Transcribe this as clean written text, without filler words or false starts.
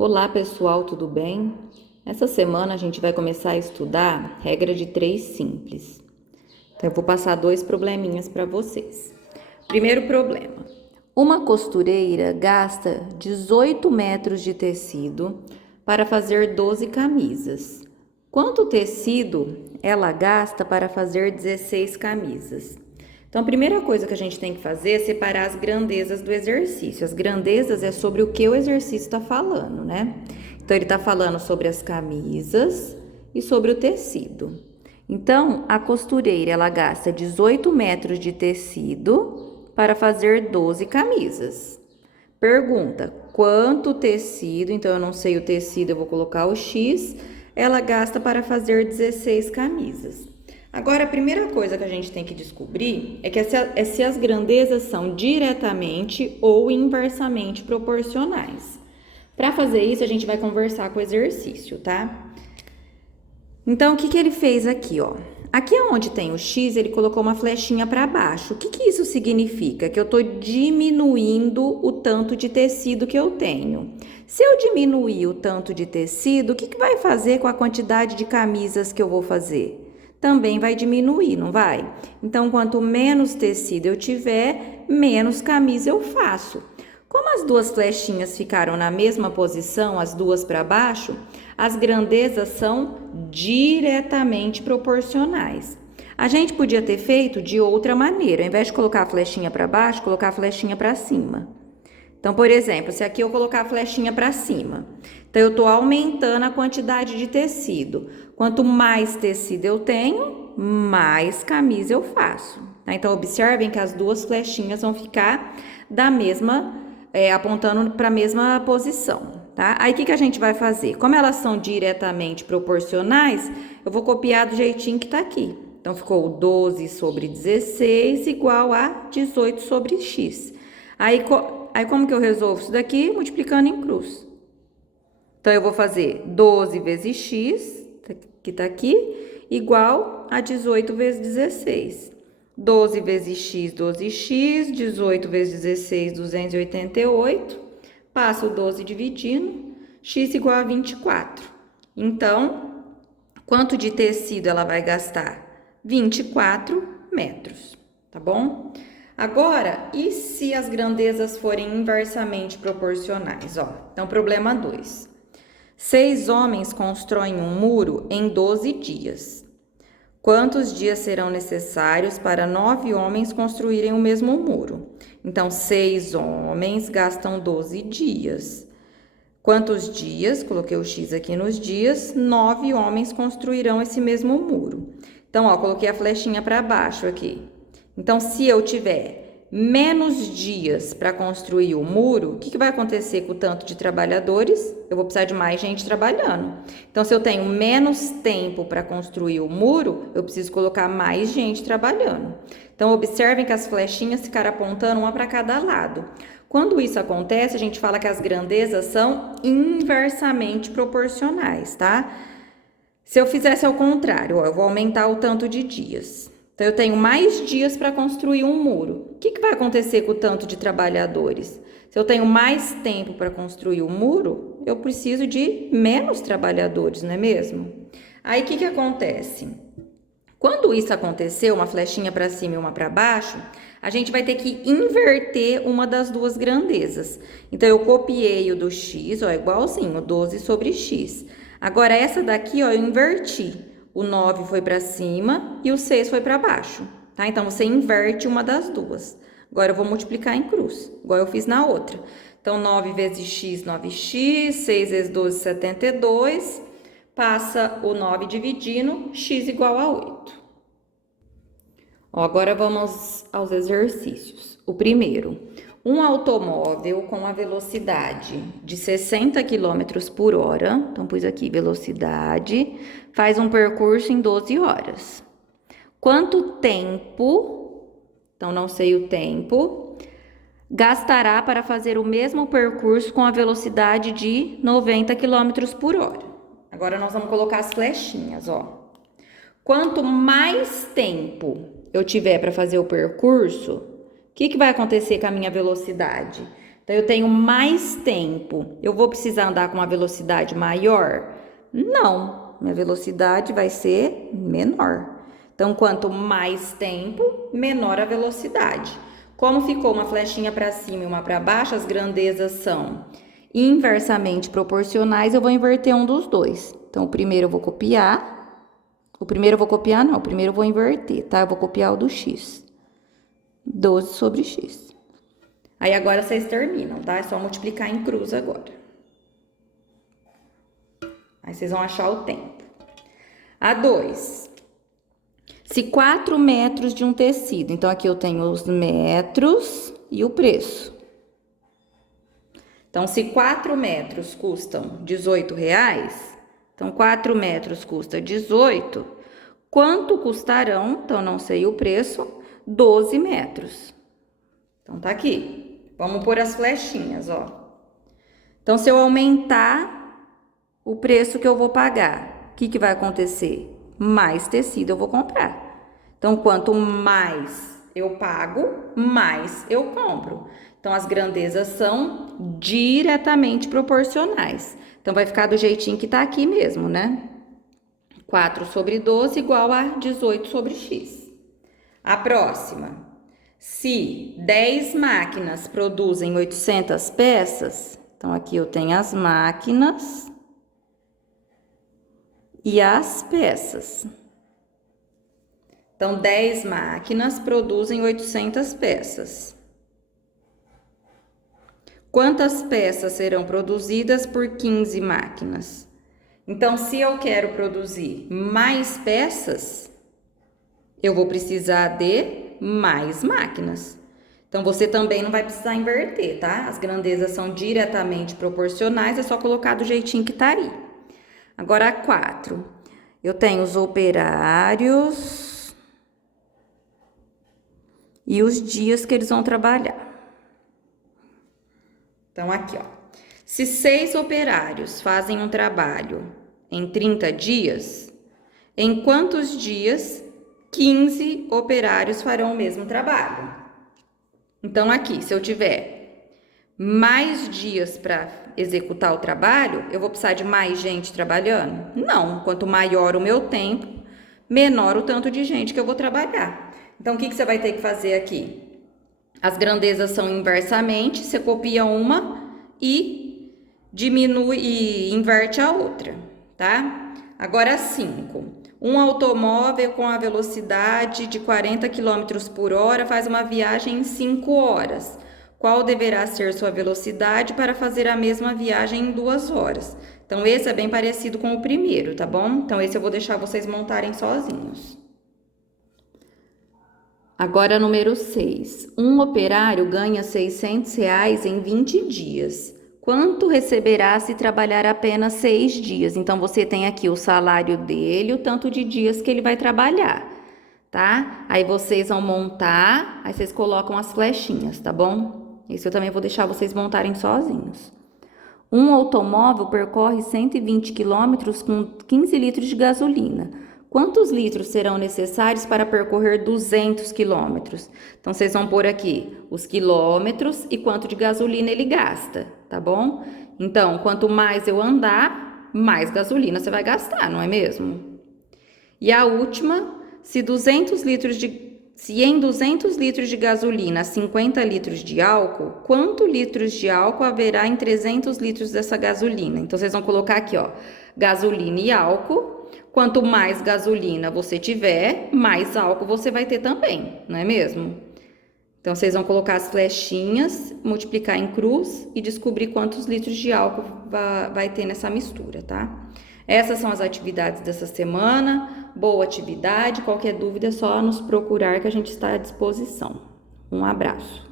Olá pessoal, tudo bem? Essa semana a gente vai começar a estudar regra de 3 simples. Então eu vou passar 2 probleminhas para vocês. Primeiro problema: uma costureira gasta 18 metros de tecido para fazer 12 camisas. Quanto tecido ela gasta para fazer 16 camisas? Então, a primeira coisa que a gente tem que fazer é separar as grandezas do exercício. As grandezas é sobre o que o exercício está falando, né? Então, ele está falando sobre as camisas e sobre o tecido. Então, a costureira, ela gasta 18 metros de tecido para fazer 12 camisas. Pergunta: quanto tecido, então eu não sei o tecido, eu vou colocar o X, ela gasta para fazer 16 camisas. Agora, a primeira coisa que a gente tem que descobrir é se as grandezas são diretamente ou inversamente proporcionais. Para fazer isso, a gente vai conversar com o exercício, tá? Então, o que ele fez aqui, ó? Aqui onde tem o X, ele colocou uma flechinha para baixo. O que isso significa? Que eu estou diminuindo o tanto de tecido que eu tenho. Se eu diminuir o tanto de tecido, o que vai fazer com a quantidade de camisas que eu vou fazer? Também vai diminuir, não vai? Então, quanto menos tecido eu tiver, menos camisa eu faço. Como as duas flechinhas ficaram na mesma posição, as duas para baixo, as grandezas são diretamente proporcionais. A gente podia ter feito de outra maneira, ao invés de colocar a flechinha para baixo, colocar a flechinha para cima. Então, por exemplo, se aqui eu colocar a flechinha para cima, então eu estou aumentando a quantidade de tecido. Quanto mais tecido eu tenho, mais camisa eu faço. Tá? Então, observem que as duas flechinhas vão ficar da mesma, apontando para a mesma posição. Tá? Aí, o que a gente vai fazer? Como elas são diretamente proporcionais, eu vou copiar do jeitinho que está aqui. Então, ficou 12 sobre 16 igual a 18 sobre x. Aí, como que eu resolvo isso daqui? Multiplicando em cruz. Então, eu vou fazer 12 vezes x, que tá aqui, igual a 18 vezes 16. 12 vezes x, 12x, 18 vezes 16, 288. Passo o 12 dividindo, x igual a 24. Então, quanto de tecido ela vai gastar? 24 metros, tá bom? Agora, e se as grandezas forem inversamente proporcionais? Ó, então, problema 2. 6 homens constroem um muro em 12 dias. Quantos dias serão necessários para 9 homens construírem o mesmo muro? Então, 6 homens gastam 12 dias. Quantos dias? Coloquei o X aqui nos dias. 9 homens construirão esse mesmo muro. Então, ó, coloquei a flechinha para baixo aqui. Então, se eu tiver menos dias para construir o muro, o que vai acontecer com o tanto de trabalhadores? Eu vou precisar de mais gente trabalhando. Então, se eu tenho menos tempo para construir o muro, eu preciso colocar mais gente trabalhando. Então, observem que as flechinhas ficaram apontando uma para cada lado. Quando isso acontece, a gente fala que as grandezas são inversamente proporcionais, tá? Se eu fizesse ao contrário, ó, eu vou aumentar o tanto de dias. Então, eu tenho mais dias para construir um muro. O que vai acontecer com o tanto de trabalhadores? Se eu tenho mais tempo para construir o muro, eu preciso de menos trabalhadores, não é mesmo? Aí, o que acontece? Quando isso acontecer, uma flechinha para cima e uma para baixo, a gente vai ter que inverter uma das duas grandezas. Então, eu copiei o do x, ó, igualzinho, 12 sobre x. Agora, essa daqui, ó, eu inverti. O 9 foi para cima e o 6 foi para baixo, tá? Então, você inverte uma das duas. Agora, eu vou multiplicar em cruz, igual eu fiz na outra. Então, 9 vezes x, 9x, 6 vezes 12, 72. Passa o 9 dividindo, x igual a 8. Ó, agora, vamos aos exercícios. O primeiro: um automóvel com a velocidade de 60 km por hora, então pus aqui velocidade, faz um percurso em 12 horas. Quanto tempo, então não sei o tempo, gastará para fazer o mesmo percurso com a velocidade de 90 km por hora? Agora nós vamos colocar as flechinhas, ó. Quanto mais tempo eu tiver para fazer o percurso, o que vai acontecer com a minha velocidade? Então, eu tenho mais tempo. Eu vou precisar andar com uma velocidade maior? Não, minha velocidade vai ser menor. Então, quanto mais tempo, menor a velocidade. Como ficou uma flechinha para cima e uma para baixo, as grandezas são inversamente proporcionais, eu vou inverter um dos dois. Então, o primeiro eu vou copiar. O primeiro eu vou copiar, não. O primeiro eu vou inverter, tá? Eu vou copiar o do x. 12 sobre x. Aí, agora vocês terminam, tá? É só multiplicar em cruz agora. Aí, vocês vão achar o tempo. A2. Se 4 metros de um tecido, então aqui eu tenho os metros e o preço. Então, se 4 metros custam R$18, então 4 metros custa 18, quanto custarão, então não sei o preço, 12 metros. Então, tá aqui. Vamos pôr as flechinhas, ó. Então, se eu aumentar o preço que eu vou pagar, o que vai acontecer? Mais tecido eu vou comprar. Então, quanto mais eu pago, mais eu compro. Então, as grandezas são diretamente proporcionais. Então, vai ficar do jeitinho que tá aqui mesmo, né? 4 sobre 12 igual a 18 sobre x. A próxima. Se 10 máquinas produzem 800 peças, então aqui eu tenho as máquinas e as peças. Então, 10 máquinas produzem 800 peças. Quantas peças serão produzidas por 15 máquinas? Então, se eu quero produzir mais peças, eu vou precisar de mais máquinas. Então, você também não vai precisar inverter, tá? As grandezas são diretamente proporcionais, é só colocar do jeitinho que tá aí. Agora, a 4. Eu tenho os operários e os dias que eles vão trabalhar. Então, aqui, ó. Se 6 operários fazem um trabalho em 30 dias, em quantos dias 15 operários farão o mesmo trabalho? Então, aqui, se eu tiver mais dias para executar o trabalho, eu vou precisar de mais gente trabalhando? Não. Quanto maior o meu tempo, menor o tanto de gente que eu vou trabalhar. Então, o que você vai ter que fazer aqui? As grandezas são inversamente, você copia uma e diminui e inverte a outra, tá? Agora, 5. Um automóvel com a velocidade de 40 km por hora faz uma viagem em 5 horas. Qual deverá ser sua velocidade para fazer a mesma viagem em 2 horas? Então, esse é bem parecido com o primeiro, tá bom? Então, esse eu vou deixar vocês montarem sozinhos. Agora, número 6. Um operário ganha R$600 em 20 dias. Quanto receberá se trabalhar apenas 6 dias? Então, você tem aqui o salário dele, o tanto de dias que ele vai trabalhar, tá? Aí, vocês vão montar, aí vocês colocam as flechinhas, tá bom? Isso eu também vou deixar vocês montarem sozinhos. Um automóvel percorre 120 quilômetros com 15 litros de gasolina. Quantos litros serão necessários para percorrer 200 quilômetros? Então, vocês vão pôr aqui os quilômetros e quanto de gasolina ele gasta, tá bom? Então, quanto mais eu andar, mais gasolina você vai gastar, não é mesmo? E a última, se em 200 litros de gasolina, 50 litros de álcool, quanto litros de álcool haverá em 300 litros dessa gasolina? Então, vocês vão colocar aqui, ó, gasolina e álcool. Quanto mais gasolina você tiver, mais álcool você vai ter também, não é mesmo? Então, vocês vão colocar as flechinhas, multiplicar em cruz e descobrir quantos litros de álcool vai ter nessa mistura, tá? Essas são as atividades dessa semana. Boa atividade. Qualquer dúvida é só nos procurar que a gente está à disposição. Um abraço.